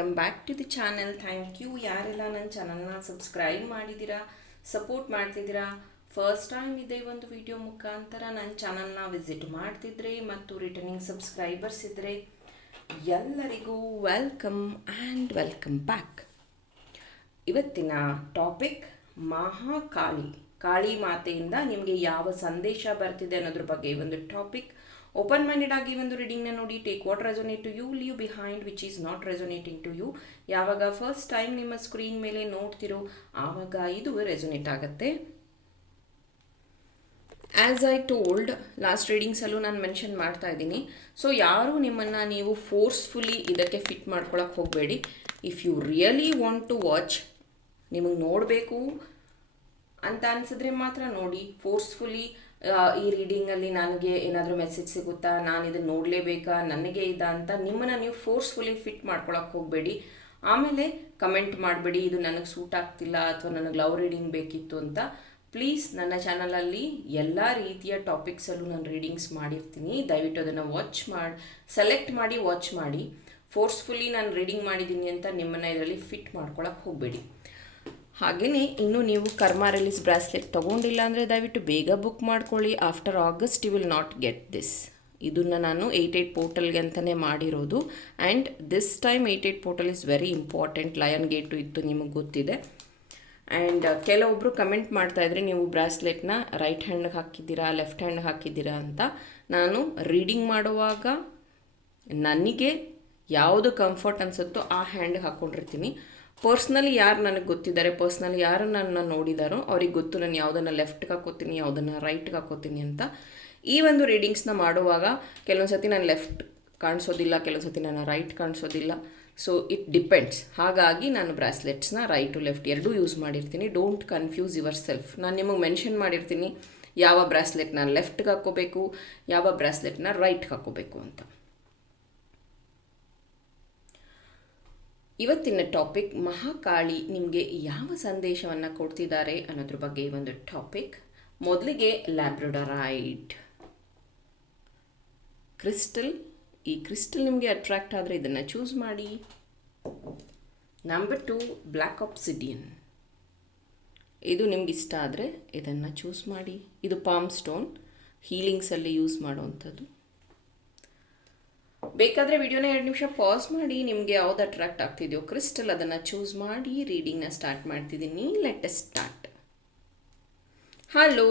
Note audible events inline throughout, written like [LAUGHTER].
Welcome back to the channel thank you ಯಾರೆಲ್ಲ ನನ್ನ ಚಾನಲ್ನ ಸಬ್ಸ್ಕ್ರೈಬ್ ಮಾಡಿದ್ದೀರಾ ಸಪೋರ್ಟ್ ಮಾಡ್ತಿದ್ದೀರಾ ಫಸ್ಟ್ ಟೈಮ್ ಇದೆ ಒಂದು ವಿಡಿಯೋ ಮುಖಾಂತರ ನನ್ನ ಚಾನಲ್ನ ವಿಸಿಟ್ ಮಾಡ್ತಿದ್ರೆ ಮತ್ತು ರಿಟರ್ನಿಂಗ್ ಸಬ್ಸ್ಕ್ರೈಬರ್ಸ್ ಇದ್ದರೆ ಎಲ್ಲರಿಗೂ ವೆಲ್ಕಮ್ ಆ್ಯಂಡ್ ವೆಲ್ಕಮ್ ಬ್ಯಾಕ್ ಇವತ್ತಿನ ಟಾಪಿಕ್ ಮಹಾಕಾಳಿ. ಕಾಳಿ ಮಾತೆಯಿಂದ ನಿಮಗೆ ಯಾವ ಸಂದೇಶ ಬರ್ತಿದೆ ಅನ್ನೋದ್ರ ಬಗ್ಗೆ ಒಂದು ಟಾಪಿಕ್ ಓಪನ್ ಮೈಂಡೆಡ್ ಆಗಿ ಒಂದು ರೀಡಿಂಗ್ನ ನೋಡಿ take what resonate to you leave behind which is not resonating to you ಯಾವಾಗ ಫಸ್ಟ್ ಟೈಮ್ ನಿಮ್ಮ ಸ್ಕ್ರೀನ್ ಮೇಲೆ ನೋಡ್ತಿರೋ, ಆವಾಗ ಇದು ರೆಸೊನೇಟ್ ಆಗುತ್ತೆ. ಆ್ಯಸ್ ಐ ಟೋಲ್ಡ್ ಲಾಸ್ಟ್ ರೀಡಿಂಗ್ಸಲ್ಲೂ ನಾನು ಮೆನ್ಷನ್ ಮಾಡ್ತಾ ಇದ್ದೀನಿ. ಸೊ ಯಾರು ನಿಮ್ಮನ್ನು ನೀವು ಫೋರ್ಸ್ಫುಲಿ ಇದಕ್ಕೆ ಫಿಟ್ ಮಾಡ್ಕೊಳಕ್ಕೆ ಹೋಗಬೇಡಿ. If you really want to watch ನಿಮಗೆ ನೋಡಬೇಕು ಅಂತ ಅನಿಸಿದ್ರೆ ಮಾತ್ರ ನೋಡಿ. ಫೋರ್ಸ್ಫುಲಿ ಈ ರೀಡಿಂಗಲ್ಲಿ ನನಗೆ ಏನಾದರೂ ಮೆಸೇಜ್ ಸಿಗುತ್ತಾ? ನಾನು ಇದನ್ನು ನೋಡಲೇಬೇಕಾ? ನನಗೆ ಇದ ಅಂತ ನಿಮ್ಮನ್ನು ನೀವು ಫೋರ್ಸ್ಫುಲಿ ಫಿಟ್ ಮಾಡ್ಕೊಳಕ್ಕೆ ಹೋಗಬೇಡಿ. ಆಮೇಲೆ ಕಮೆಂಟ್ ಮಾಡಬೇಡಿ, ಇದು ನನಗೆ ಸೂಟ್ ಆಗ್ತಿಲ್ಲ ಅಥವಾ ನನಗೆ ಲವ್ ರೀಡಿಂಗ್ ಬೇಕಿತ್ತು ಅಂತ. ಪ್ಲೀಸ್ ನನ್ನ ಚಾನಲಲ್ಲಿ ಎಲ್ಲ ರೀತಿಯ ಟಾಪಿಕ್ಸಲ್ಲೂ ನಾನು ರೀಡಿಂಗ್ಸ್ ಮಾಡಿರ್ತೀನಿ. ದಯವಿಟ್ಟು ಅದನ್ನು ವಾಚ್ ಮಾಡಿ ಸೆಲೆಕ್ಟ್ ಮಾಡಿ ವಾಚ್ ಮಾಡಿ. ಫೋರ್ಸ್ಫುಲಿ ನಾನು ರೀಡಿಂಗ್ ಮಾಡಿದ್ದೀನಿ ಅಂತ ನಿಮ್ಮನ್ನು ಇದರಲ್ಲಿ ಫಿಟ್ ಮಾಡ್ಕೊಳಕ್ಕೆ ಹೋಗಬೇಡಿ. ಹಾಗೆಯೇ ಇನ್ನೂ ನೀವು ಕರ್ಮ ರಿಲೀಸ್ ಬ್ರಾಸ್ಲೆಟ್ ತೊಗೊಂಡಿಲ್ಲ ಅಂದರೆ ದಯವಿಟ್ಟು ಬೇಗ ಬುಕ್ ಮಾಡ್ಕೊಳ್ಳಿ. After August you will not get this ಇದನ್ನು ನಾನು ಏಯ್ಟ್ ಏಯ್ಟ್ ಪೋರ್ಟಲ್ಗೆ ಅಂತಲೇ ಮಾಡಿರೋದು. And this time eight eight portal is very important lion gate ಇತ್ತು, ನಿಮಗೆ ಗೊತ್ತಿದೆ. ಆ್ಯಂಡ್ ಕೆಲವೊಬ್ಬರು ಕಮೆಂಟ್ ಮಾಡ್ತಾಯಿದ್ರೆ ನೀವು ಬ್ರಾಸ್ಲೆಟ್ನ ರೈಟ್ ಹ್ಯಾಂಡ್ಗೆ ಹಾಕಿದ್ದೀರಾ ಲೆಫ್ಟ್ ಹ್ಯಾಂಡ್ ಹಾಕಿದ್ದೀರಾ ಅಂತ ನಾನು ರೀಡಿಂಗ್ ಮಾಡುವಾಗ ನನಗೆ ಯಾವುದು ಕಂಫರ್ಟ್ ಅನಿಸುತ್ತೋ ಆ ಹ್ಯಾಂಡ್ಗೆ ಹಾಕ್ಕೊಂಡಿರ್ತೀನಿ ಪರ್ಸ್ನಲಿ ಯಾರು ನನಗೆ ಗೊತ್ತಿದ್ದಾರೆ, ಪರ್ಸ್ನಲಿ ಯಾರು ನನ್ನ ನೋಡಿದಾರೋ ಅವ್ರಿಗೆ ಗೊತ್ತು ನಾನು ಯಾವುದನ್ನು ಲೆಫ್ಟ್ಗೆ ಹಾಕೋತೀನಿ, ಯಾವುದನ್ನು ರೈಟ್ಗೆ ಹಾಕೋತೀನಿ ಅಂತ. ಈ ಒಂದು ರೀಡಿಂಗ್ಸ್ನ ಮಾಡುವಾಗ ಕೆಲವೊಂದು ಸತಿ ನಾನು ಲೆಫ್ಟ್ ಕಾಣಿಸೋದಿಲ್ಲ ಕೆಲವೊಂದು ಸತಿ ನಾನು ರೈಟ್ ಕಾಣಿಸೋದಿಲ್ಲ. ಸೊ ಇಟ್ ಡಿಪೆಂಡ್ಸ್ ಹಾಗಾಗಿ ನಾನು ಬ್ರಾಸ್ಲೆಟ್ಸ್ನ ರೈಟ್ ಟು ಲೆಫ್ಟ್ ಎರಡೂ ಯೂಸ್ ಮಾಡಿರ್ತೀನಿ. ಡೋಂಟ್ ಕನ್ಫ್ಯೂಸ್ ಯುವರ್ ಸೆಲ್ಫ್ ನಾನು ನಿಮಗೆ ಮೆನ್ಷನ್ ಮಾಡಿರ್ತೀನಿ, ಯಾವ ಬ್ರಾಸ್ಲೆಟ್ನ ಲೆಫ್ಟ್ಗೆ ಹಾಕೋಬೇಕು, ಯಾವ ಬ್ರಾಸ್ಲೆಟ್ನ ರೈಟ್ಗೆ ಹಾಕೋಬೇಕು ಅಂತ. ಇವತ್ತಿನ ಟಾಪಿಕ್ ಮಹಾಕಾಳಿ ನಿಮಗೆ ಯಾವ ಸಂದೇಶವನ್ನು ಕೊಡ್ತಿದ್ದಾರೆ ಅನ್ನೋದ್ರ ಬಗ್ಗೆ ಒಂದು ಟಾಪಿಕ್ ಮೊದಲಿಗೆ ಲ್ಯಾಬ್ರಡರೈಡ್ ಕ್ರಿಸ್ಟಲ್ ಈ ಕ್ರಿಸ್ಟಲ್ ನಿಮಗೆ ಅಟ್ರಾಕ್ಟ್ ಆದರೆ ಇದನ್ನು ಚೂಸ್ ಮಾಡಿ. ನಂಬರ್ ಟು ಬ್ಲ್ಯಾಕ್ ಆಪ್ಸಿಡಿಯನ್ ಇದು ನಿಮ್ಗೆ ಇಷ್ಟ ಆದರೆ ಇದನ್ನು ಚೂಸ್ ಮಾಡಿ. ಇದು ಪಾಮ್ ಸ್ಟೋನ್ ಹೀಲಿಂಗ್ಸಲ್ಲಿ ಯೂಸ್ ಮಾಡುವಂಥದ್ದು. ಬೇಕಾದರೆ ವಿಡಿಯೋನ ಎರಡು ನಿಮಿಷ ಪಾಸ್ ಮಾಡಿ, ನಿಮಗೆ ಯಾವ್ದು ಅಟ್ರಾಕ್ಟ್ ಆಗ್ತಿದೆಯೋ ಕ್ರಿಸ್ಟಲ್ ಅದನ್ನು ಚೂಸ್ ಮಾಡಿ ರೀಡಿಂಗ್ನ ಸ್ಟಾರ್ಟ್ ಮಾಡ್ತಿದ್ದೀನಿ. Let start hello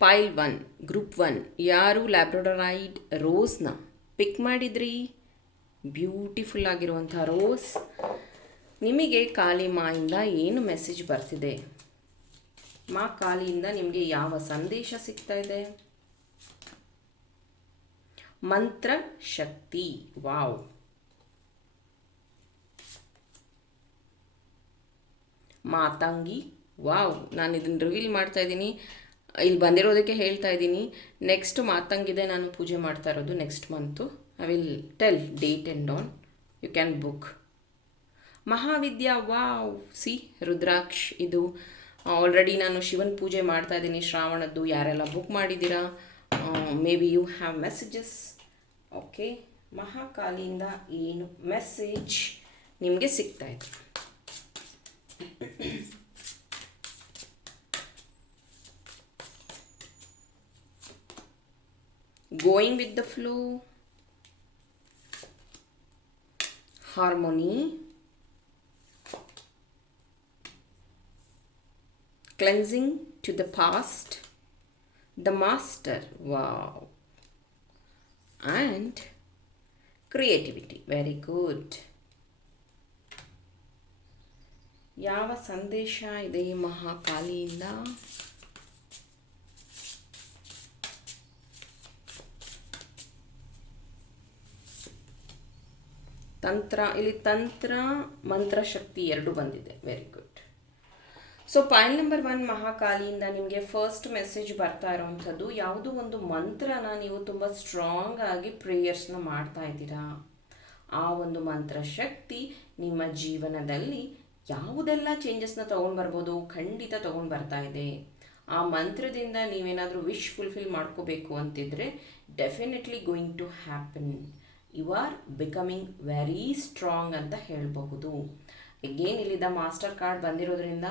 pile one group one ಯಾರು ಲ್ಯಾಬ್ರೋಡರೈಡ್ ರೋಸ್ನ ಪಿಕ್ ಮಾಡಿದ್ರಿ? ಬ್ಯೂಟಿಫುಲ್ ಆಗಿರುವಂಥ ರೋಸ್ ನಿಮಗೆ ಖಾಲಿ ಮಾಯಿಂದ ಏನು ಮೆಸೇಜ್ ಬರ್ತಿದೆ? ಮಾ ಖಾಲಿಯಿಂದ ನಿಮಗೆ ಯಾವ ಸಂದೇಶ ಸಿಗ್ತಾ ಇದೆ? ಮಂತ್ರ ಶಕ್ತಿ. ವಾವ್. ಮಾತಂಗಿ. ವಾವ್. ನಾನು ಇದನ್ನು ರಿವೀಲ್ ಮಾಡ್ತಾ ಇದ್ದೀನಿ. ಇಲ್ಲಿ ಬಂದಿರೋದಕ್ಕೆ ಹೇಳ್ತಾ ಇದ್ದೀನಿ. ನೆಕ್ಸ್ಟ್ ಮಾತಂಗಿದೆ ನಾನು ಪೂಜೆ ಮಾಡ್ತಾ ಇರೋದು next month I will tell date and on you can book Mahavidya. Wow. See, rudraksh ಇದು. ಆಲ್ರೆಡಿ ನಾನು ಶಿವನ್ ಪೂಜೆ ಮಾಡ್ತಾ ಇದ್ದೀನಿ ಶ್ರಾವಣದ್ದು. ಯಾರೆಲ್ಲ ಬುಕ್ ಮಾಡಿದ್ದೀರಾ? Maybe you have messages okay ಮಹಾಕಾಲಿಯಿಂದ ಏನು ಮೆಸೇಜ್ ನಿಮಗೆ ಸಿಗ್ತಾ ಇದೆ? Going with the flow harmony cleansing to the past the master wow, and creativity, very good. ಯಾವ ಸಂದೇಶ ಇದೆ ಈ ಮಹಾಕಾಲಿಯಿಂದ? ತಂತ್ರ ಇಲ್ಲಿ ತಂತ್ರ ಮಂತ್ರಶಕ್ತಿ ಎರಡು ಬಂದಿದೆ. Very good so point number one ಮಹಾಕಾಲಿಯಿಂದ ನಿಮಗೆ ಫಸ್ಟ್ ಮೆಸೇಜ್ ಬರ್ತಾ ಇರೋವಂಥದ್ದು. ಯಾವುದೋ ಒಂದು ಮಂತ್ರನ ನೀವು ತುಂಬ ಸ್ಟ್ರಾಂಗ್ ಆಗಿ ಪ್ರೇಯರ್ಸ್ನ ಮಾಡ್ತಾ ಇದ್ದೀರಾ? ಆ ಒಂದು ಮಂತ್ರ, ಶಕ್ತಿ ನಿಮ್ಮ ಜೀವನದಲ್ಲಿ ಯಾವುದೆಲ್ಲ ಚೇಂಜಸ್ನ ತೊಗೊಂಡು ಬರ್ಬೋದು, ಖಂಡಿತ ತೊಗೊಂಡು ಬರ್ತಾ ಇದೆ. ಆ ಮಂತ್ರದಿಂದ ನೀವೇನಾದರೂ ವಿಶ್ ಫುಲ್ಫಿಲ್ ಮಾಡ್ಕೋಬೇಕು ಅಂತಿದ್ರೆ definitely going to happen you are becoming very strong ಅಂತ ಹೇಳಬಹುದು. ಎಗೇನ್ ಇಲ್ಲಿದ್ದ ಮಾಸ್ಟರ್ ಕಾರ್ಡ್ ಬಂದಿರೋದ್ರಿಂದ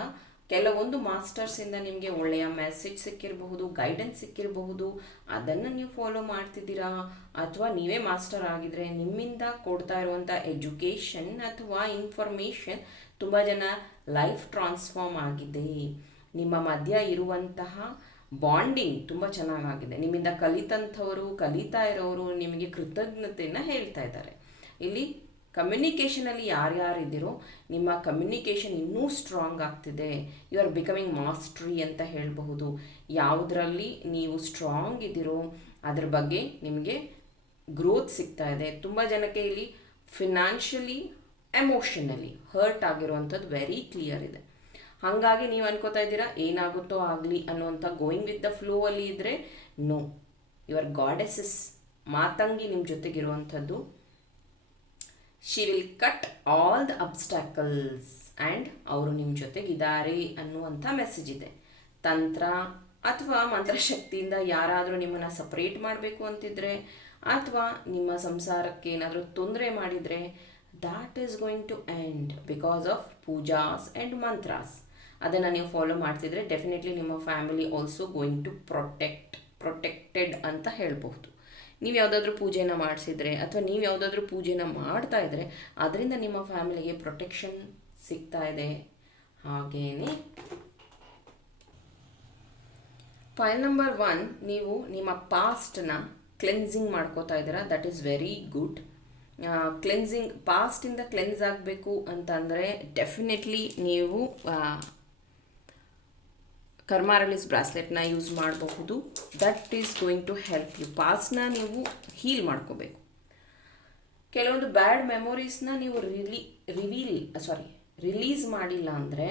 ಕೆಲವೊಂದು ಮಾಸ್ಟರ್ಸಿಂದ ನಿಮಗೆ ಒಳ್ಳೆಯ ಮೆಸೇಜ್ ಸಿಕ್ಕಿರಬಹುದು ಗೈಡೆನ್ಸ್ ಸಿಕ್ಕಿರಬಹುದು. ಅದನ್ನು ನೀವು ಫಾಲೋ ಮಾಡ್ತಿದ್ದೀರಾ? ಅಥವಾ ನೀವೇ ಮಾಸ್ಟರ್ ಆಗಿದ್ರೆ ನಿಮ್ಮಿಂದ ಕೊಡ್ತಾ ಇರುವಂಥ ಎಜುಕೇಷನ್ ಅಥವಾ ಇನ್ಫಾರ್ಮೇಷನ್ ತುಂಬ ಜನ ಲೈಫ್ ಟ್ರಾನ್ಸ್ಫಾರ್ಮ್ ಆಗಿದೆ. ನಿಮ್ಮ ಮಧ್ಯ ಇರುವಂತಹ ಬಾಂಡಿಂಗ್ ತುಂಬ ಚೆನ್ನಾಗಾಗಿದೆ. ನಿಮ್ಮಿಂದ ಕಲಿತಂಥವರು, ಕಲಿತಾ ಇರೋರು ನಿಮಗೆ ಕೃತಜ್ಞತೆಯನ್ನು ಹೇಳ್ತಾ ಇದ್ದಾರೆ. ಇಲ್ಲಿ ಕಮ್ಯುನಿಕೇಷನಲ್ಲಿ ಯಾರ್ಯಾರಿದ್ದೀರೋ ನಿಮ್ಮ ಕಮ್ಯುನಿಕೇಷನ್ ಇನ್ನೂ ಸ್ಟ್ರಾಂಗ್ ಆಗ್ತಿದೆ. ಯು ಆರ್ ಬಿಕಮಿಂಗ್ ಮಾಸ್ಟ್ರಿ ಅಂತ ಹೇಳಬಹುದು. ಯಾವುದರಲ್ಲಿ ನೀವು ಸ್ಟ್ರಾಂಗ್ ಇದ್ದೀರೋ, ಅದ್ರ ಬಗ್ಗೆ ನಿಮಗೆ ಗ್ರೋತ್ ಸಿಗ್ತಾ ಇದೆ. ತುಂಬ ಜನಕ್ಕೆ ಇಲ್ಲಿ ಫಿನಾನ್ಷಿಯಲಿ ಎಮೋಷನಲಿ ಹರ್ಟ್ ಆಗಿರುವಂಥದ್ದು ವೆರಿ ಕ್ಲಿಯರ್ ಇದೆ. ಹಾಗಾಗಿ ನೀವು ಅನ್ಕೋತಾ ಇದ್ದೀರಾ, ಏನಾಗುತ್ತೋ ಆಗಲಿ ಅನ್ನುವಂಥ ಗೋಯಿಂಗ್ ವಿತ್ ದ ಫ್ಲೋ ಅಲ್ಲಿ ಇದ್ದರೆ ನೋ ಯುವರ್ ಗಾಡೆಸಸ್ ಮಾತಂಗಿ ನಿಮ್ಮ ಜೊತೆಗಿರುವಂಥದ್ದು she will cut all the obstacles and ಅವರು ನಿಮ್ಮ ಜೊತೆಗಿದ್ದಾರೆ ಅನ್ನುವಂಥ ಮೆಸೇಜ್ ಇದೆ. ತಂತ್ರ ಅಥವಾ ಮಂತ್ರಶಕ್ತಿಯಿಂದ ಯಾರಾದರೂ ನಿಮ್ಮನ್ನು ಸಪ್ರೇಟ್ ಮಾಡಬೇಕು ಅಂತಿದ್ರೆ ಅಥವಾ ನಿಮ್ಮ ಸಂಸಾರಕ್ಕೆ ಏನಾದರೂ ತೊಂದರೆ ಮಾಡಿದರೆ that is going to end because of pujas and mantras ಅದನ್ನು ನೀವು ಫಾಲೋ ಮಾಡ್ತಿದ್ರೆ ಡೆಫಿನೆಟ್ಲಿ ನಿಮ್ಮ family also going to protect protected ಅಂತ ಹೇಳ್ಬಹುದು. ನೀವು ಯಾವುದಾದ್ರೂ ಪೂಜೆನ ಮಾಡಿಸಿದ್ರೆ ಅಥವಾ ನೀವು ಯಾವುದಾದ್ರೂ ಪೂಜೆನ ಮಾಡ್ತಾ ಇದ್ರೆ ಅದರಿಂದ ನಿಮ್ಮ ಫ್ಯಾಮಿಲಿಗೆ ಪ್ರೊಟೆಕ್ಷನ್ ಸಿಗ್ತಾ ಇದೆ. ಹಾಗೇನೆ. ಫೈಲ್ ನಂಬರ್ ಒನ್, ನೀವು ನಿಮ್ಮ ಪಾಸ್ಟ್ನ ಕ್ಲೆನ್ಸಿಂಗ್ ಮಾಡ್ಕೋತಾ ಇದ್ದೀರಾ. That is very good. Cleansing ಪಾಸ್ಟಿಂದ cleanse ಆಗಬೇಕು ಅಂತಂದರೆ ಡೆಫಿನೆಟ್ಲಿ ನೀವು ಕರ್ಮಾರಲಿಸ್ ಬ್ರಾಸ್ಲೆಟ್ನ ಯೂಸ್ ಮಾಡಬಹುದು. That is going to help you ಪಾಸ್ನ ನೀವು ಹೀಲ್ ಮಾಡ್ಕೋಬೇಕು. ಕೆಲವೊಂದು ಬ್ಯಾಡ್ ಮೆಮೊರೀಸ್ನ ನೀವು ರಿಲಿ ರಿವೀಲ್ ಸಾರಿ ರಿಲೀಸ್ ಮಾಡಿಲ್ಲ ಅಂದರೆ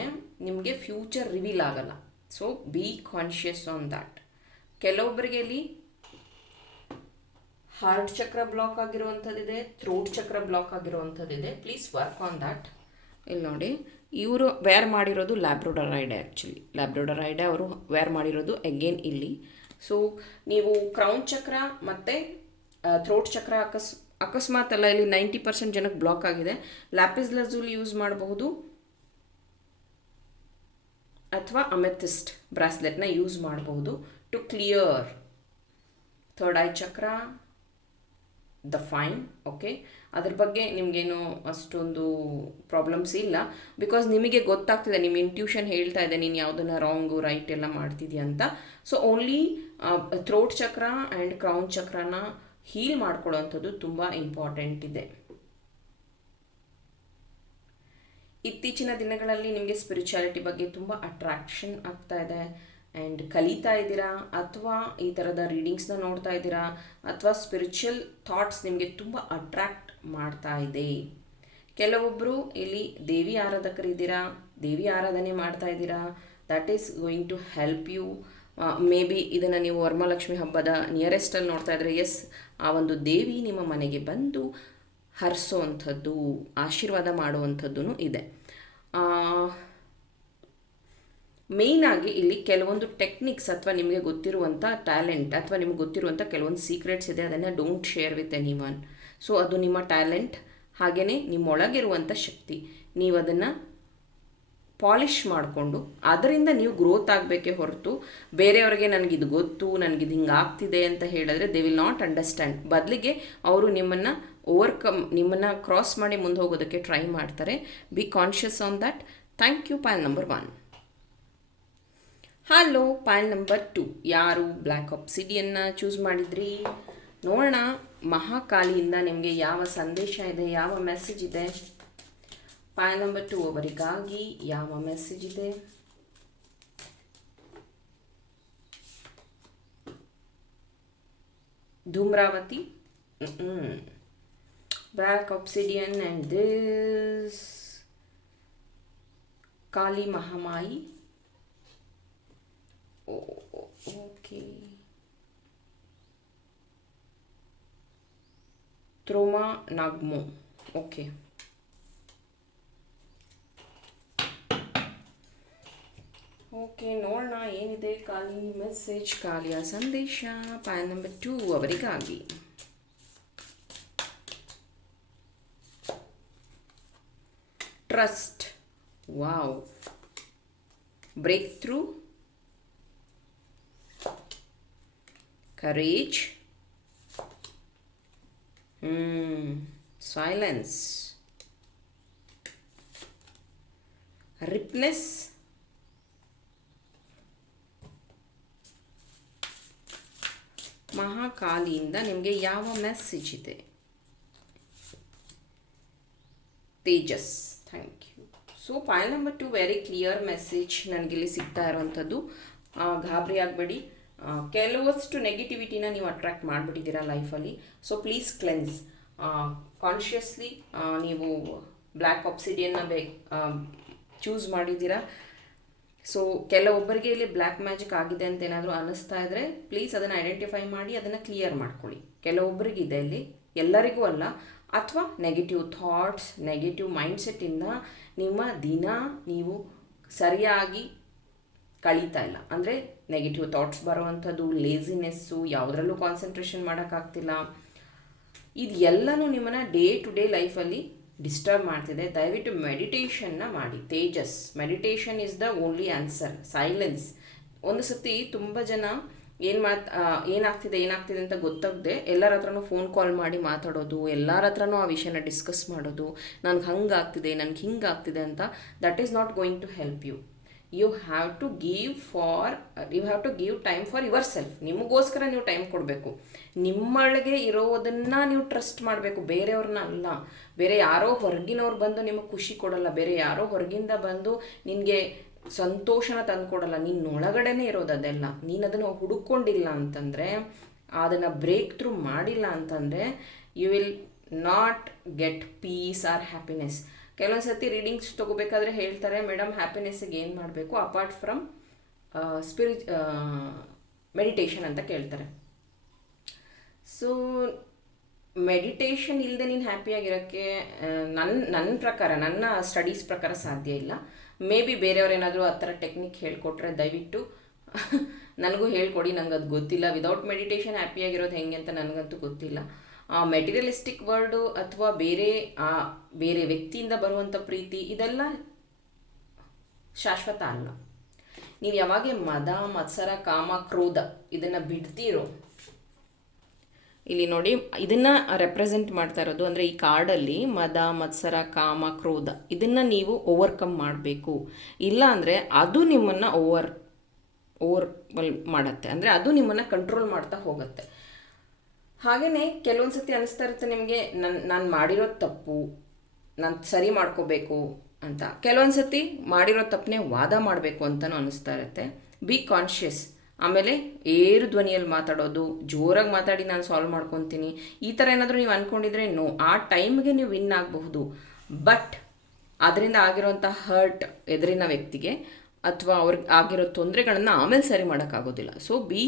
ನಿಮಗೆ ಫ್ಯೂಚರ್ ರಿವೀಲ್ ಆಗಲ್ಲ. So be conscious on that ಕೆಲವೊಬ್ಬರಿಗೆ ಇಲ್ಲಿ ಹಾರ್ಟ್ ಚಕ್ರ ಬ್ಲಾಕ್ ಆಗಿರುವಂಥದ್ದಿದೆ ಥ್ರೋಟ್ ಚಕ್ರ ಬ್ಲಾಕ್ ಆಗಿರುವಂಥದ್ದಿದೆ. ಪ್ಲೀಸ್ ವರ್ಕ್ ಆನ್ ದ್ಯಾಟ್ ಇಲ್ಲಿ ನೋಡಿ ಇವರು ವೇರ್ ಮಾಡಿರೋದು ಲ್ಯಾಬ್ರೋಡರೈಡೆ ಆ್ಯಕ್ಚುಲಿ ಲ್ಯಾಬ್ರೋಡರೈಡೆ ಅವರು ವೇರ್ ಮಾಡಿರೋದು ಅಗೇನ್ ಇಲ್ಲಿ. ಸೊ ನೀವು ಕ್ರೌನ್ ಚಕ್ರ ಮತ್ತು ಥ್ರೋಟ್ ಚಕ್ರ ಅಕಸ್, ಅಕಸ್ಮಾತ್ ಅಲ್ಲ ಇಲ್ಲಿ ನೈಂಟಿ ಪರ್ಸೆಂಟ್ ಜನಕ್ಕೆ ಬ್ಲಾಕ್ ಆಗಿದೆ. ಲ್ಯಾಪಿಸ್ ಲಜೂಲ್ ಯೂಸ್ ಮಾಡಬಹುದು. ಅಥವಾ ಅಮೆಥಿಸ್ಟ್ ಬ್ರಾಸ್ಲೆಟ್ನ ಯೂಸ್ ಮಾಡಬಹುದು. To clear third eye chakra the fine okay ಅದ್ರ ಬಗ್ಗೆ ನಿಮಗೇನು ಅಷ್ಟೊಂದು ಪ್ರಾಬ್ಲಮ್ಸ್ ಇಲ್ಲ. ಬಿಕಾಸ್ ನಿಮಗೆ ಗೊತ್ತಾಗ್ತಿದೆ, ನಿಮ್ಮ ಇಂಟ್ಯೂಷನ್ ಹೇಳ್ತಾ ಇದೆ, ನೀನು ಯಾವುದನ್ನ ರಾಂಗು ರೈಟ್ ಎಲ್ಲ ಮಾಡ್ತಿದ್ಯಾ ಅಂತ. So only throat chakra and crown ಚಕ್ರನ heal ಮಾಡ್ಕೊಳ್ಳೋವಂಥದ್ದು ತುಂಬ ಇಂಪಾರ್ಟೆಂಟ್ ಇದೆ. ಇತ್ತೀಚಿನ ದಿನಗಳಲ್ಲಿ ನಿಮಗೆ ಸ್ಪಿರಿಚುಯಾಲಿಟಿ ಬಗ್ಗೆ ತುಂಬ ಅಟ್ರಾಕ್ಷನ್ ಆಗ್ತಾ ಇದೆ. ಆ್ಯಂಡ್ ಕಲಿತಾ ಇದ್ದೀರಾ? ಅಥವಾ ಈ ಥರದ ರೀಡಿಂಗ್ಸ್ನ ನೋಡ್ತಾ ಇದ್ದೀರಾ? ಅಥವಾ ಸ್ಪಿರಿಚುವಲ್ ಥಾಟ್ಸ್ ನಿಮಗೆ ತುಂಬ ಅಟ್ರ್ಯಾಕ್ಟ್ ಮಾಡ್ತಾ ಇದೆ. ಕೆಲವೊಬ್ಬರು ಇಲ್ಲಿ ದೇವಿ ಆರಾಧಕರಿದ್ದೀರಾ? ದೇವಿ ಆರಾಧನೆ ಮಾಡ್ತಾ ಇದ್ದೀರಾ? That is going to help you maybe ಇದನ್ನು ನೀವು ವರಮಹಾಲಕ್ಷ್ಮಿ ಹಬ್ಬದ ನಿಯರೆಸ್ಟಲ್ಲಿ ನೋಡ್ತಾ ಇದ್ರೆ ಎಸ್ ಆ ಒಂದು ದೇವಿ ನಿಮ್ಮ ಮನೆಗೆ ಬಂದು ಹರಿಸೋವಂಥದ್ದು ಆಶೀರ್ವಾದ ಮಾಡುವಂಥದ್ದು ಇದೆ. ಮೇಯ್ನಾಗಿ ಇಲ್ಲಿ ಕೆಲವೊಂದು ಟೆಕ್ನಿಕ್ಸ್ ಅಥವಾ ನಿಮಗೆ ಗೊತ್ತಿರುವಂಥ ಟ್ಯಾಲೆಂಟ್ ಅಥವಾ ನಿಮಗೆ ಗೊತ್ತಿರುವಂಥ ಕೆಲವೊಂದು ಸೀಕ್ರೆಟ್ಸ್ ಇದೆ, ಅದನ್ನು don't share with anyone so ಅದು ನಿಮ್ಮ ಟ್ಯಾಲೆಂಟ್ ಹಾಗೆಯೇ ನಿಮ್ಮೊಳಗಿರುವಂಥ ಶಕ್ತಿ. ನೀವು ಅದನ್ನು ಪಾಲಿಷ್ ಮಾಡಿಕೊಂಡು, ಅದರಿಂದ ನೀವು ಗ್ರೋತ್ ಆಗಬೇಕೇ ಹೊರತು, ಬೇರೆಯವರಿಗೆ ನನಗಿದು ಗೊತ್ತು ನನಗಿದು ಹಿಂಗೆ ಆಗ್ತಿದೆ ಅಂತ ಹೇಳಿದ್ರೆ ದೇ ವಿಲ್ ನಾಟ್ ಅಂಡರ್ಸ್ಟ್ಯಾಂಡ್ ಬದಲಿಗೆ ಅವರು ನಿಮ್ಮನ್ನು ಓವರ್ಕಮ್ ನಿಮ್ಮನ್ನು ಕ್ರಾಸ್ ಮಾಡಿ ಮುಂದೆ ಹೋಗೋದಕ್ಕೆ ಟ್ರೈ ಮಾಡ್ತಾರೆ. Be conscious on that thank you pile number one hello pile number two ಯಾರು ಬ್ಲ್ಯಾಕ್ ಆಪ್ಸಿಡಿಯನ್ನ ಚೂಸ್ ಮಾಡಿದ್ರಿ? ನೋಡೋಣ, ಮಹಾಕಾಲಿಯಿಂದ ನಿಮಗೆ ಯಾವ ಸಂದೇಶ ಇದೆ, ಯಾವ ಮೆಸೇಜ್ ಇದೆ? ಪಾಯ್ ನಂಬರ್ ಟು ಅವರಿಗಾಗಿ ಯಾವ ಮೆಸೇಜ್ ಇದೆ? Dhumravati? Black obsidian and this Kali Mahamayi. Okay. Trauma नागमो okay okay ನೋಡೋಣ ಏನಿದೆ ಖಾಲಿ ಮೆಸೇಜ್ ಖಾಲಿಯ ಸಂದೇಶ ಪ್ಯಾನ್ ನಂಬರ್ ಟೂ ಅವರಿಗಾಗಿ trust wow breakthrough courage silence. Ripeness ಮಹಾಕಾಲಿಯಿಂದ ನಿಮಗೆ ಯಾವ ಮೆಸೇಜ್ ಇದೆ? Tejas thank you so pile number two very clear message ನನಗಿಲ್ಲಿ ಸಿಗ್ತಾ ಇರೋವಂಥದ್ದು. ಗಾಬರಿ ಆಗಬೇಡಿ. ಕೆಲವಷ್ಟು ನೆಗೆಟಿವಿಟಿನ ನೀವು ಅಟ್ರ್ಯಾಕ್ಟ್ ಮಾಡಿಬಿಟ್ಟಿದ್ದೀರಾ ಲೈಫಲ್ಲಿ ಸೊ ಪ್ಲೀಸ್ ಕ್ಲೆನ್ಸ್ ಕಾನ್ಷಿಯಸ್ಲಿ ನೀವು ಬ್ಲ್ಯಾಕ್ ಆಪ್ಸಿಡಿಯನ್ನ ಬೇ ಚೂಸ್ ಮಾಡಿದ್ದೀರಾ. ಸೊ ಕೆಲವೊಬ್ಬರಿಗೆ ಇಲ್ಲಿ ಬ್ಲ್ಯಾಕ್ ಮ್ಯಾಜಿಕ್ ಆಗಿದೆ ಅಂತ ಏನಾದರೂ ಅನ್ನಿಸ್ತಾ ಇದ್ದರೆ ಪ್ಲೀಸ್ ಅದನ್ನು ಐಡೆಂಟಿಫೈ ಮಾಡಿ, ಅದನ್ನು ಕ್ಲಿಯರ್ ಮಾಡ್ಕೊಳ್ಳಿ. ಕೆಲವೊಬ್ಬರಿಗಿದೆ ಇಲ್ಲಿ, ಎಲ್ಲರಿಗೂ ಅಲ್ಲ, ಅಥವಾ ನೆಗೆಟಿವ್ ಥಾಟ್ಸ್ ನೆಗೆಟಿವ್ ಮೈಂಡ್ಸೆಟ್ಟಿಂದ ನಿಮ್ಮ ದಿನ ನೀವು ಸರಿಯಾಗಿ ಕಳೀತಾ ಇಲ್ಲ. ಅಂದರೆ ನೆಗೆಟಿವ್ ಥಾಟ್ಸ್ ಬರುವಂಥದ್ದು ಲೇಸಿನೆಸ್ಸು ಯಾವುದರಲ್ಲೂ ಕಾನ್ಸಂಟ್ರೇಷನ್ ಮಾಡೋಕ್ಕಾಗ್ತಿಲ್ಲ. ಇದು ಎಲ್ಲನೂ ನಿಮ್ಮನ್ನು ಡೇ ಟು ಡೇ ಲೈಫಲ್ಲಿ ಡಿಸ್ಟರ್ಬ್ ಮಾಡ್ತಿದೆ. ದಯವಿಟ್ಟು ಮೆಡಿಟೇಷನ್ನ ಮಾಡಿ. Tejas. Meditation is the only answer silence ಒಂದು ಸತಿ ತುಂಬ ಜನ ಏನು ಮಾತ್ ಏನಾಗ್ತಿದೆ ಏನಾಗ್ತಿದೆ ಅಂತ ಗೊತ್ತಾಗದೆ ಎಲ್ಲರ ಹತ್ರನೂ ಫೋನ್ ಕಾಲ್ ಮಾಡಿ ಮಾತಾಡೋದು, ಎಲ್ಲರ ಹತ್ರನೂ ಆ ವಿಷಯನ ಡಿಸ್ಕಸ್ ಮಾಡೋದು. ನನಗೆ ಹಂಗಾಗ್ತಿದೆ, ನನಗೆ ಹಿಂಗಾಗ್ತಿದೆ ಅಂತ that is not going to help you you have to give for you have to give time for yourself ನಿಮಗೋಸ್ಕರ ನೀವು ಟೈಮ್ ಕೊಡಬೇಕು. ನಿಮ್ಮೊಳಗೆ ಇರೋದನ್ನು ನೀವು ಟ್ರಸ್ಟ್ ಮಾಡಬೇಕು. ಬೇರೆಯವ್ರನ್ನ ಅಲ್ಲ. ಬೇರೆ ಯಾರೋ ಹೊರಗಿನವ್ರು ಬಂದು ನಿಮಗೆ ಖುಷಿ ಕೊಡಲ್ಲ. ಬೇರೆ ಯಾರೋ ಹೊರಗಿಂದ ಬಂದು ನಿನಗೆ ಸಂತೋಷನ ತಂದುಕೊಡಲ್ಲ ನಿನ್ನೊಳಗಡೆನೇ ಇರೋದು ಅದೆಲ್ಲ. ನೀನು ಅದನ್ನು ಹುಡುಕೊಂಡಿಲ್ಲ ಅಂತಂದರೆ, ಅದನ್ನು ಬ್ರೇಕ್ ಥ್ರೂ ಮಾಡಿಲ್ಲ ಅಂತಂದರೆ you will not get peace or happiness ಕೆಲವೊಂದು ಸರ್ತಿ ರೀಡಿಂಗ್ಸ್ ತೊಗೋಬೇಕಾದ್ರೆ ಹೇಳ್ತಾರೆ ಮೇಡಮ್ ಹ್ಯಾಪಿನೆಸ್ಸಿಗೆ ಏನು ಮಾಡಬೇಕು? ಅಪಾರ್ಟ್ ಫ್ರಮ್ ಸ್ಪಿರಿ ಮೆಡಿಟೇಷನ್ ಅಂತ ಕೇಳ್ತಾರೆ. ಸೊ ಮೆಡಿಟೇಷನ್ ಇಲ್ಲದೆ ನೀನು ಹ್ಯಾಪಿಯಾಗಿರೋಕ್ಕೆ ನನ್ನ ನನ್ನ ಪ್ರಕಾರ, ನನ್ನ ಸ್ಟಡೀಸ್ ಪ್ರಕಾರ ಸಾಧ್ಯ ಇಲ್ಲ. ಮೇ ಬಿ ಬೇರೆಯವ್ರೇನಾದರೂ ಆ ಥರ ಟೆಕ್ನಿಕ್ ಹೇಳ್ಕೊಟ್ರೆ ದಯವಿಟ್ಟು, [LAUGHS] ನನಗೂ ಹೇಳ್ಕೊಡಿ ನಂಗೆ ಅದು ಗೊತ್ತಿಲ್ಲ ವಿದೌಟ್ ಮೆಡಿಟೇಷನ್ ಹ್ಯಾಪಿಯಾಗಿರೋದು ಹೆಂಗೆ ಅಂತ ನನಗಂತೂ ಗೊತ್ತಿಲ್ಲ. ಮೆಟೀರಿಯಲಿಸ್ಟಿಕ್ ವರ್ಡು ಅಥವಾ ಬೇರೆ, ಆ ಬೇರೆ ವ್ಯಕ್ತಿಯಿಂದ ಬರುವಂಥ ಪ್ರೀತಿ, ಇದೆಲ್ಲ ಶಾಶ್ವತ ಅಲ್ಲ. ನೀವು ಯಾವಾಗ ಮದ, ಮತ್ಸರ, ಕಾಮ, ಕ್ರೋಧ ಇದನ್ನು ಬಿಡ್ತೀರೋ, ಇಲ್ಲಿ ನೋಡಿ ಇದನ್ನ ರೆಪ್ರೆಸೆಂಟ್ ಮಾಡ್ತಾ ಇರೋದು ಅಂದರೆ ಈ ಕಾರ್ಡಲ್ಲಿ ಮದ, ಮತ್ಸರ, ಕಾಮ, ಕ್ರೋಧ ಇದನ್ನು ನೀವು ಓವರ್ಕಮ್ ಮಾಡಬೇಕು. ಇಲ್ಲ ಅಂದರೆ ಅದು ನಿಮ್ಮನ್ನು ಓವರ್ ಓವರ್ ಮಾಡುತ್ತೆ. ಅಂದರೆ ಅದು ನಿಮ್ಮನ್ನು ಕಂಟ್ರೋಲ್ ಮಾಡ್ತಾ ಹೋಗುತ್ತೆ. ಹಾಗೆಯೇ ಕೆಲವೊಂದು ಸತಿ ಅನಿಸ್ತಾ ಇರುತ್ತೆ ನಿಮಗೆ ನನ್ನ ನಾನು ಮಾಡಿರೋ ತಪ್ಪು, ನಾನು ಸರಿ ಮಾಡ್ಕೋಬೇಕು ಅಂತ. ಕೆಲವೊಂದು ಸತಿ ಮಾಡಿರೋ ತಪ್ಪನ್ನೇ ವಾದ ಮಾಡಬೇಕು ಅಂತಲೂ ಅನಿಸ್ತಾ ಇರುತ್ತೆ. ಬಿ ಕಾನ್ಷಿಯಸ್ ಆಮೇಲೆ ಏರು ಧ್ವನಿಯಲ್ಲಿ ಮಾತಾಡೋದು, ಜೋರಾಗಿ ಮಾತಾಡಿ ನಾನು ಸಾಲ್ವ್ ಮಾಡ್ಕೊತೀನಿ. ಈ ಥರ ಏನಾದರೂ ನೀವು ಅಂದ್ಕೊಂಡಿದ್ರೆ ನೋ ಆ ಟೈಮ್ಗೆ ನೀವು ವಿನ್ ಆಗಬಹುದು. ಬಟ್ ಅದರಿಂದ ಆಗಿರೋಂಥ ಹರ್ಟ್ ಎದುರಿನ ವ್ಯಕ್ತಿಗೆ ಅಥವಾ ಅವ್ರಿಗೆ ಆಗಿರೋ ತೊಂದರೆಗಳನ್ನು ಆಮೇಲೆ ಸರಿ ಮಾಡೋಕ್ಕಾಗೋದಿಲ್ಲ. So be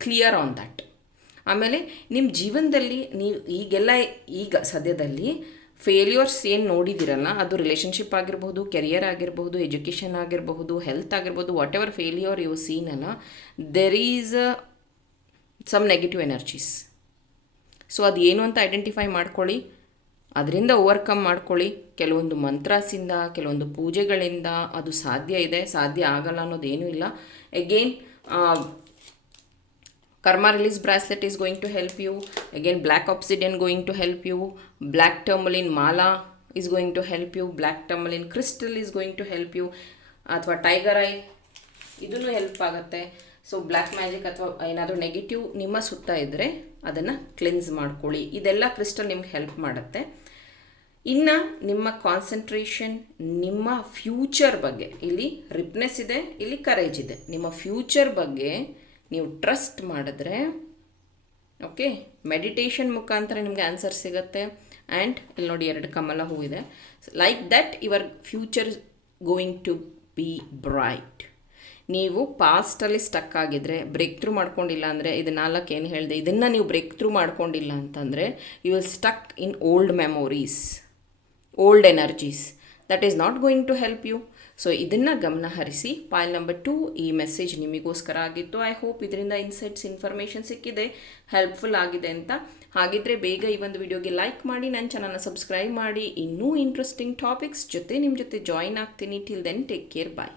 clear on that ಆಮೇಲೆ ನಿಮ್ಮ ಜೀವನದಲ್ಲಿ ನೀವು ಈಗೆಲ್ಲ ಈಗ ಸದ್ಯದಲ್ಲಿ ಫೇಲ್ಯೂರ್ಸ್ ಏನು ನೋಡಿದ್ದೀರಲ್ಲ ಅದು ರಿಲೇಷನ್ಶಿಪ್ ಆಗಿರ್ಬೋದು ಕೆರಿಯರ್ ಆಗಿರ್ಬೋದು ಎಜುಕೇಷನ್ ಆಗಿರಬಹುದು ಹೆಲ್ತ್ ಆಗಿರ್ಬೋದು ವಾಟ್ ಎವರ್ ಫೇಲ್ಯೂರ್ ಸೀನ್ ಅಲ್ಲ there is some negative energies so ಅದು ಏನು ಅಂತ ಐಡೆಂಟಿಫೈ ಮಾಡ್ಕೊಳ್ಳಿ. ಅದರಿಂದ ಓವರ್ಕಮ್ ಮಾಡ್ಕೊಳ್ಳಿ. ಕೆಲವೊಂದು ಮಂತ್ರಾಸಿಂದ, ಕೆಲವೊಂದು ಪೂಜೆಗಳಿಂದ ಅದು ಸಾಧ್ಯ ಇದೆ, ಸಾಧ್ಯ ಆಗಲ್ಲ ಅನ್ನೋದೇನೂ ಇಲ್ಲ. Again karma release bracelet is going to help you again black obsidian going to help you black tourmaline mala is going to help you black tourmaline crystal is going to help you ಅಥವಾ tiger eye ಇದೂ help ಆಗುತ್ತೆ. So black magic ಅಥವಾ ಏನಾದರೂ negative ನಿಮ್ಮ ಸುತ್ತ ಇದ್ದರೆ ಅದನ್ನು kilns ಮಾಡ್ಕೊಳ್ಳಿ. ಇದೆಲ್ಲ ಕ್ರಿಸ್ಟಲ್ ನಿಮ್ಗೆ ಹೆಲ್ಪ್ ಮಾಡುತ್ತೆ. ಇನ್ನು ನಿಮ್ಮ ಕಾನ್ಸಂಟ್ರೇಷನ್ ನಿಮ್ಮ ಫ್ಯೂಚರ್ ಬಗ್ಗೆ. ಇಲ್ಲಿ ರಿಪ್ನೆಸ್ ಇದೆ, ಇಲ್ಲಿ ಕರೇಜ್ ಇದೆ. ನಿಮ್ಮ ಫ್ಯೂಚರ್ ಬಗ್ಗೆ ನೀವು ಟ್ರಸ್ಟ್ ಮಾಡಿದ್ರೆ ಓಕೆ ಮೆಡಿಟೇಷನ್ ಮುಖಾಂತರ ನಿಮಗೆ ಆನ್ಸರ್ ಸಿಗುತ್ತೆ. ಆ್ಯಂಡ್ ಇಲ್ಲಿ ನೋಡಿ ಎರಡು ಕಮಲ ಹೂ ಇದೆ. Like that your future going to be bright ನೀವು ಪಾಸ್ಟಲ್ಲಿ ಸ್ಟಕ್ ಆಗಿದ್ದರೆ ಬ್ರೇಕ್ ಥ್ರೂ ಮಾಡ್ಕೊಂಡಿಲ್ಲ ಅಂದರೆ, ಇದು ನಾಲ್ಕು ಏನು ಹೇಳಿದೆ, ಇದನ್ನು ನೀವು ಬ್ರೇಕ್ ಥ್ರೂ ಮಾಡ್ಕೊಂಡಿಲ್ಲ ಅಂತಂದರೆ you will stuck in old memories old energies that is not going to help you so ಇದನ್ನು ಗಮನ ಹರಿಸಿ ಪಾಯಲ್ ನಂಬರ್ ಟೂ ಈ ಮೆಸೇಜ್ ನಿಮಗೋಸ್ಕರ ಆಗಿತ್ತು. ಐ ಹೋಪ್ ಇದರಿಂದ ಇನ್ಸೈಟ್ಸ್ ಇನ್ಫಾರ್ಮೇಷನ್ ಸಿಕ್ಕಿದೆ ಹೆಲ್ಪ್ಫುಲ್ ಆಗಿದೆ ಅಂತ. ಹಾಗಿದ್ರೆ ಬೇಗ ಈ ಒಂದು ವಿಡಿಯೋಗೆ ಲೈಕ್ ಮಾಡಿ ನನ್ನ ಚಾನಲ್ನ ಸಬ್ಸ್ಕ್ರೈಬ್ ಮಾಡಿ. ಇನ್ನೂ ಇಂಟ್ರೆಸ್ಟಿಂಗ್ ಟಾಪಿಕ್ಸ್ ಜೊತೆ ನಿಮ್ಮ ಜೊತೆ ಜಾಯಿನ್ ಆಗ್ತೀನಿ. Till then take care bye